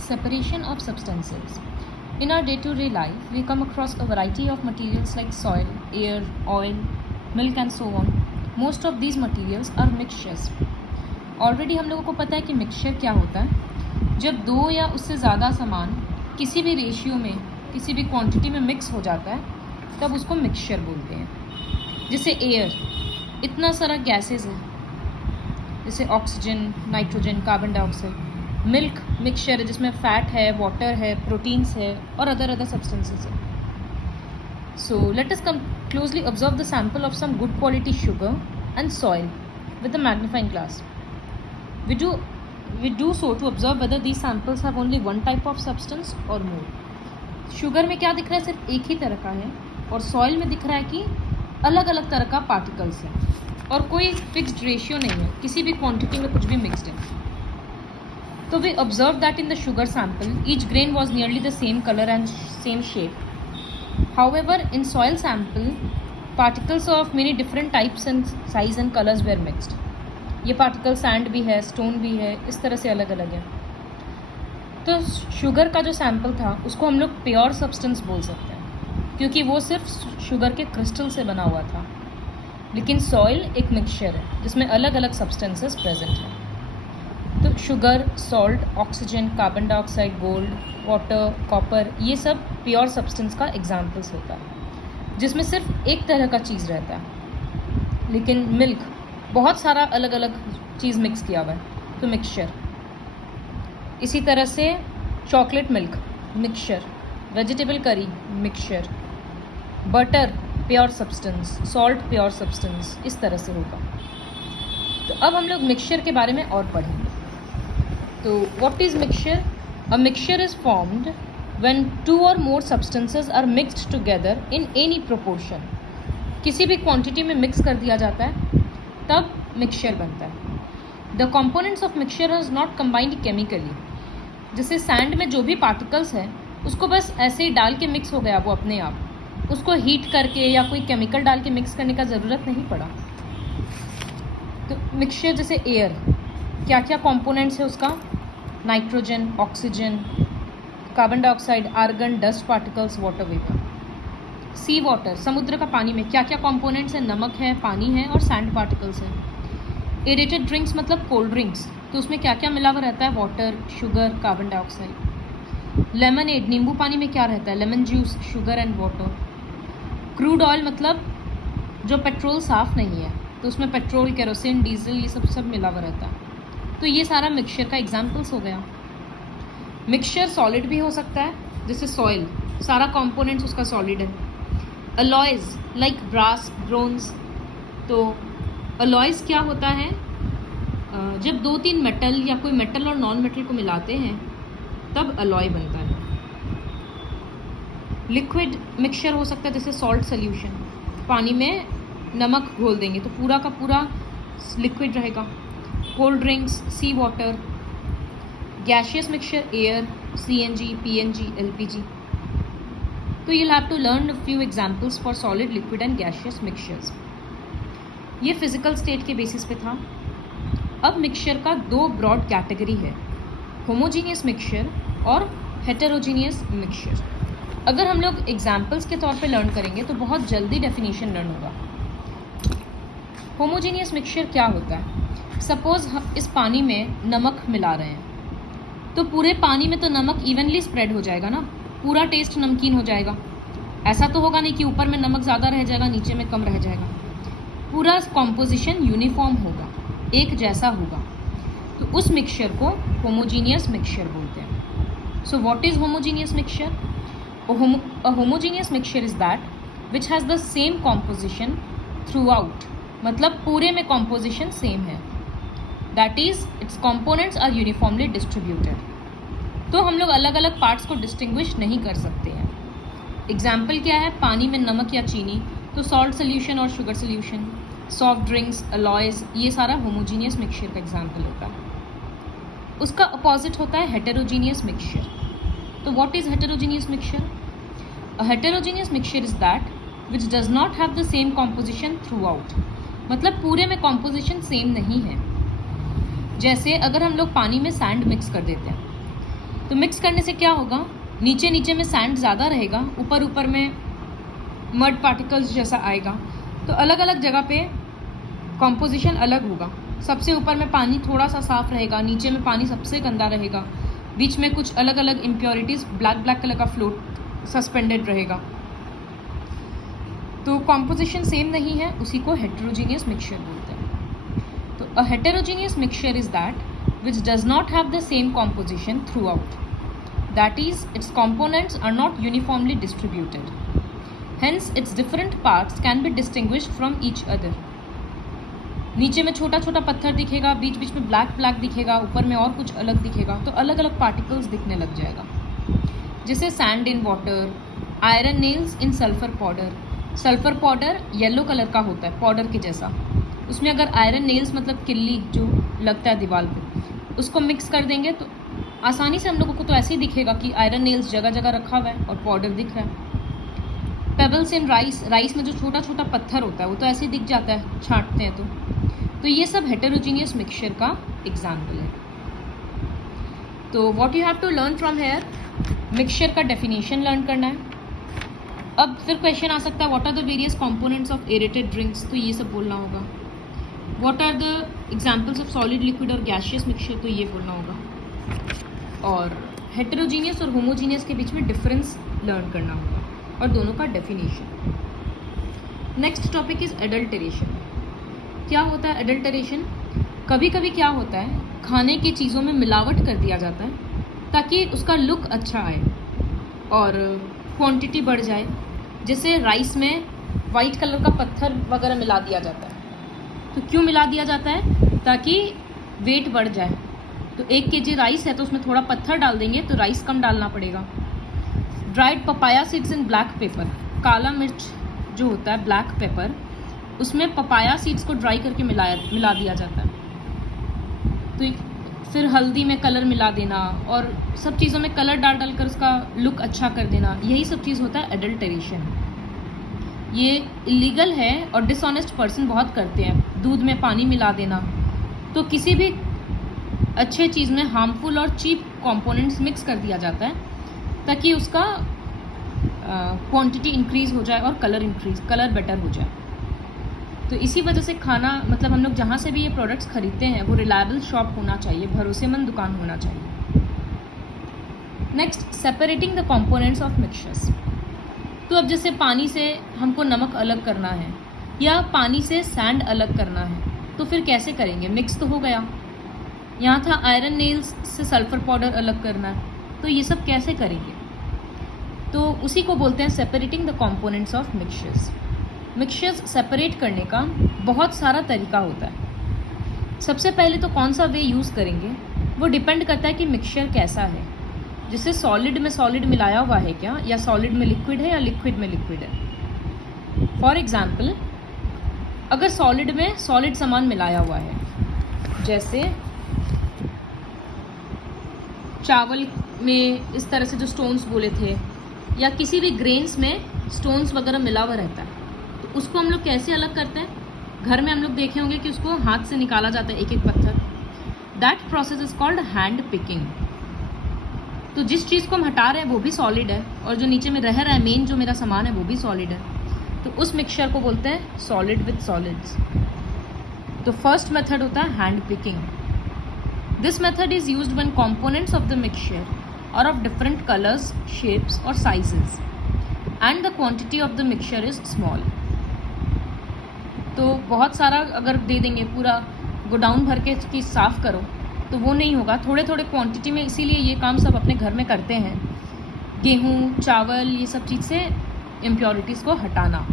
Separation of substances. In our day-to-day life, we come across a variety of materials like soil, air, oil, milk and so on. Most of these materials are mixtures. Already हम लोगों को पता है कि mixture क्या होता है. जब दो या उससे ज़्यादा सामान किसी भी रेशियो में, किसी भी क्वांटिटी में मिक्स हो जाता है, तब उसको मिक्सचर बोलते हैं. जैसे एयर, इतना सारा गैसेस है, जैसे oxygen, nitrogen, carbon dioxide. Milk mixture है जिसमें फैट है, वाटर है, प्रोटीन्स है और अदर सब्सटेंसेस है. So let us come closely observe the sample of some good quality sugar and soil with the magnifying glass. We do so to observe whether these samples have only one type of substance or more. Sugar में क्या दिख रहा है? सिर्फ एक ही तरह का है, और सॉइल में दिख रहा है कि अलग अलग तरह का पार्टिकल्स है और कोई फिक्स्ड रेशियो नहीं है, किसी भी क्वांटिटी में कुछ भी मिक्सड है. So we observed that in the sugar sample, each grain was nearly the same color and same shape. However, in soil sample, particles of many different types and size and colors were mixed. ये particle sand भी है, stone भी है, इस तरह से अलग अलग है. तो शुगर का जो सैम्पल था उसको हम लोग प्योर सब्सटेंस बोल सकते हैं, क्योंकि वो सिर्फ शुगर के क्रिस्टल से बना हुआ था. लेकिन सॉइल एक मिक्सचर है जिसमें अलग अलग सब्सटेंसेस प्रेजेंट हैं. तो sugar, salt, oxygen, carbon dioxide, gold, water, copper, ये सब प्योर सब्सटेंस का एग्जाम्पल्स होता है जिसमें सिर्फ एक तरह का चीज़ रहता है. लेकिन मिल्क बहुत सारा अलग अलग चीज़ मिक्स किया हुआ है, तो मिक्सचर. इसी तरह से chocolate milk mixture, vegetable curry mixture, butter pure substance, salt pure substance, इस तरह से होगा. तो अब हम लोग मिक्सचर के बारे में और पढ़ेंगे. तो what is mixture? A mixture is formed when two or more substances are mixed together in any proportion. किसी भी क्वांटिटी में मिक्स कर दिया जाता है तब मिक्सचर बनता है. The components of mixture is not combined chemically. जैसे सैंड में जो भी पार्टिकल्स हैं उसको बस ऐसे ही डाल के मिक्स हो गया वो अपने आप, उसको हीट करके या कोई केमिकल डाल के मिक्स करने का ज़रूरत नहीं पड़ा. तो मिक्सचर जैसे एयर, क्या क्या कंपोनेंट्स है उसका? Nitrogen, oxygen, carbon dioxide, argon, dust particles, water vapour. Sea water, समुद्र का पानी में क्या क्या कंपोनेंट्स हैं? नमक है, पानी है और सैंड पार्टिकल्स हैं. एरेटेड ड्रिंक्स मतलब कोल्ड ड्रिंक्स, तो उसमें क्या क्या मिला हुआ रहता है? Water, sugar, carbon dioxide. Lemonade, नींबू पानी में क्या रहता है? Lemon juice, sugar and water. Crude oil मतलब जो पेट्रोल साफ़ नहीं है, तो उसमें पेट्रोल, केरोसिन, डीजल, ये सब मिला हुआ रहता है. तो ये सारा मिक्सचर का एग्जाम्पल्स हो गया. मिक्सचर सॉलिड भी हो सकता है, जैसे सॉइल, सारा कंपोनेंट्स उसका सॉलिड है. Alloys like brass, bronze. तो अलॉयज़ क्या होता है? जब दो तीन मेटल या कोई मेटल और नॉन मेटल को मिलाते हैं तब अलॉय बनता है. लिक्विड मिक्सचर हो सकता है, जैसे सॉल्ट सोल्यूशन, पानी में नमक घोल देंगे तो पूरा का पूरा लिक्विड रहेगा. Cold drinks, sea water. Gaseous mixture, air, CNG, PNG, LPG. तो you'll have to learn a few examples for solid, liquid and gaseous mixtures. ये फिजिकल स्टेट के बेसिस पे था. अब मिक्सचर का दो ब्रॉड कैटेगरी है, होमोजीनियस मिक्सचर और हेटेरोजीनियस मिक्सचर. अगर हम लोग एग्जाम्पल्स के तौर पे लर्न करेंगे तो बहुत जल्दी डेफिनेशन लर्न होगा. होमोजीनियस मिक्सचर क्या होता है? सपोज हम इस पानी में नमक मिला रहे हैं, तो पूरे पानी में तो नमक इवनली स्प्रेड हो जाएगा ना, पूरा टेस्ट नमकीन हो जाएगा. ऐसा तो होगा नहीं कि ऊपर में नमक ज़्यादा रह जाएगा, नीचे में कम रह जाएगा. पूरा कॉम्पोजिशन यूनिफॉर्म होगा, एक जैसा होगा. तो उस मिक्सचर को होमोजीनियस मिक्सचर बोलते हैं. So what is homogeneous mixture? A homogeneous mixture is that which has the same composition throughout. मतलब पूरे में composition same है. That is, its components are uniformly distributed. तो हम लोग अलग अलग पार्ट्स को डिस्टिंग्विश नहीं कर सकते हैं. एग्जाम्पल क्या है? पानी में नमक या चीनी, तो सॉल्ट सोल्यूशन और sugar solution. Soft drinks, alloys, ये सारा होमोजीनियस मिक्सचर का एग्जाम्पल होता है. उसका अपोजिट होता है हेटेरोजीनियस मिक्सचर. तो what is heterogeneous mixture? A heterogeneous mixture is that which does not have the same composition throughout. मतलब पूरे में composition सेम नहीं है. जैसे अगर हम लोग पानी में सैंड मिक्स कर देते हैं तो मिक्स करने से क्या होगा, नीचे नीचे में सैंड ज़्यादा रहेगा, ऊपर ऊपर में मड पार्टिकल्स जैसा आएगा। तो अलग अलग जगह पे कॉम्पोजिशन अलग होगा। सबसे ऊपर में पानी थोड़ा सा साफ़ रहेगा, नीचे में पानी सबसे गंदा रहेगा, बीच में कुछ अलग अलग इम्प्योरिटीज़ ब्लैक कलर का फ्लोट सस्पेंडेड रहेगा। तो कॉम्पोजिशन सेम नहीं है, उसी को हेटेरोजीनियस मिक्सचर बोलते हैं। तो a heterogeneous mixture is that which does not have the same composition throughout, that is its components are not uniformly distributed, hence its different parts can be distinguished from each other. नीचे में छोटा छोटा पत्थर दिखेगा, बीच बीच में black दिखेगा, ऊपर में और कुछ अलग दिखेगा, तो अलग अलग पार्टिकल्स दिखने लग जाएगा। जैसे sand in water, iron nails in sulphur powder. Sulphur powder yellow colour का होता है, पाउडर के जैसा। उसमें अगर आयरन नेल्स मतलब किल्ली जो लगता है दीवार पे, उसको मिक्स कर देंगे तो आसानी से हम लोगों को तो ऐसे ही दिखेगा कि आयरन नेल्स जगह जगह रखा हुआ है और पाउडर दिख रहा है। पेबल्स इन राइस, राइस में जो छोटा छोटा पत्थर होता है वो तो ऐसे ही दिख जाता है, छांटते हैं तो ये सब हेटेरोजीनियस मिक्सचर का एग्जाम्पल है। तो what you have to learn from here, mixture का डेफिनेशन लर्न करना है। अब फिर क्वेश्चन आ सकता है what are the various components of aerated drinks, तो ये सब बोलना होगा। What are the examples of solid, liquid और गैसियस मिक्सचर, तो ये बोलना होगा। और हेटेरोजीनियस और होमोजीनियस के बीच में डिफरेंस लर्न करना होगा और दोनों का definition. Next topic is adulteration. क्या होता है एडल्टरेशन? कभी कभी क्या होता है, खाने की चीज़ों में मिलावट कर दिया जाता है ताकि उसका लुक अच्छा आए और क्वांटिटी बढ़ जाए। जैसे राइस में वाइट कलर का पत्थर वगैरह मिला दिया जाता है। तो क्यों मिला दिया जाता है? ताकि वेट बढ़ जाए। तो 1 kg राइस है तो उसमें थोड़ा पत्थर डाल देंगे तो राइस कम डालना पड़ेगा। ड्राइड पपाया सीड्स इन ब्लैक पेपर, काला मिर्च जो होता है ब्लैक पेपर, उसमें पपाया सीड्स को ड्राई करके मिला दिया जाता है। तो फिर हल्दी में कलर मिला देना और सब चीज़ों में कलर डाल कर उसका लुक अच्छा कर देना, यही सब चीज़ होता है एडल्टरेशन। ये इलीगल है और डिसऑनेस्ट पर्सन बहुत करते हैं। दूध में पानी मिला देना, तो किसी भी अच्छे चीज़ में हार्मफुल और चीप कंपोनेंट्स मिक्स कर दिया जाता है ताकि उसका क्वांटिटी इंक्रीज़ हो जाए और कलर बेटर हो जाए। तो इसी वजह से खाना मतलब हम लोग जहाँ से भी ये प्रोडक्ट्स खरीदते हैं वो रिलायबल शॉप होना चाहिए, भरोसेमंद दुकान होना चाहिए। Next, separating the components of mixtures. तो अब जैसे पानी से हमको नमक अलग करना है या पानी से सैंड अलग करना है, तो फिर कैसे करेंगे? मिक्स तो हो गया। यहाँ था आयरन नेल्स से सल्फर पाउडर अलग करना है, तो ये सब कैसे करेंगे? तो उसी को बोलते हैं separating the components of mixtures. Mixtures separate करने का बहुत सारा तरीका होता है। सबसे पहले तो कौन सा वे यूज़ करेंगे वो डिपेंड करता है कि मिक्सचर कैसा है। जैसे सॉलिड में सॉलिड मिलाया हुआ है क्या, या सॉलिड में लिक्विड है या लिक्विड में लिक्विड है। फॉर एग्जाम्पल, अगर सॉलिड में सॉलिड सामान मिलाया हुआ है, जैसे चावल में इस तरह से जो स्टोन्स बोले थे, या किसी भी ग्रेन्स में स्टोन्स वगैरह मिला हुआ रहता है, तो उसको हम लोग कैसे अलग करते हैं? घर में हम लोग देखे होंगे कि उसको हाथ से निकाला जाता है एक एक पत्थर। That process is called hand picking. तो जिस चीज़ को हम हटा रहे हैं वो भी सॉलिड है और जो नीचे में रह रहा है मेन जो मेरा सामान है वो भी सॉलिड है, तो उस मिक्सचर को बोलते हैं सॉलिड विद सॉलिड्स। तो फर्स्ट मेथड होता है hand picking. This method is used when components of the mixture are of different colours, shapes और sizes and the quantity of the mixture is small. तो बहुत सारा अगर दे देंगे, पूरा गोडाउन भर के कि साफ़ करो, तो वो नहीं होगा। थोड़े थोड़े क्वांटिटी में, इसीलिए ये काम सब अपने घर में करते हैं। गेहूँ, चावल, ये सब चीज़ से इम्प्योरिटीज़ को हटाना।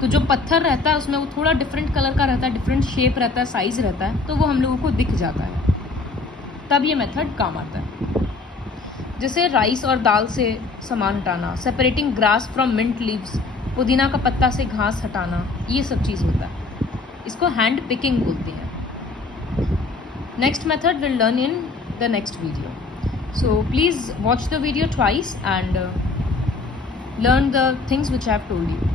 तो जो पत्थर रहता है उसमें वो थोड़ा डिफरेंट कलर का रहता है, डिफरेंट शेप रहता है, साइज़ रहता है, तो वो हम लोगों को दिख जाता है, तब ये मेथड काम आता है। जैसे राइस और दाल से सामान हटाना, separating grass from mint leaves, पुदीना का पत्ता से घास हटाना, ये सब चीज़ होता है। इसको हैंड पिकिंग बोलते हैं। Next method we'll learn in the next video. So please watch the video twice and learn the things which I have told you.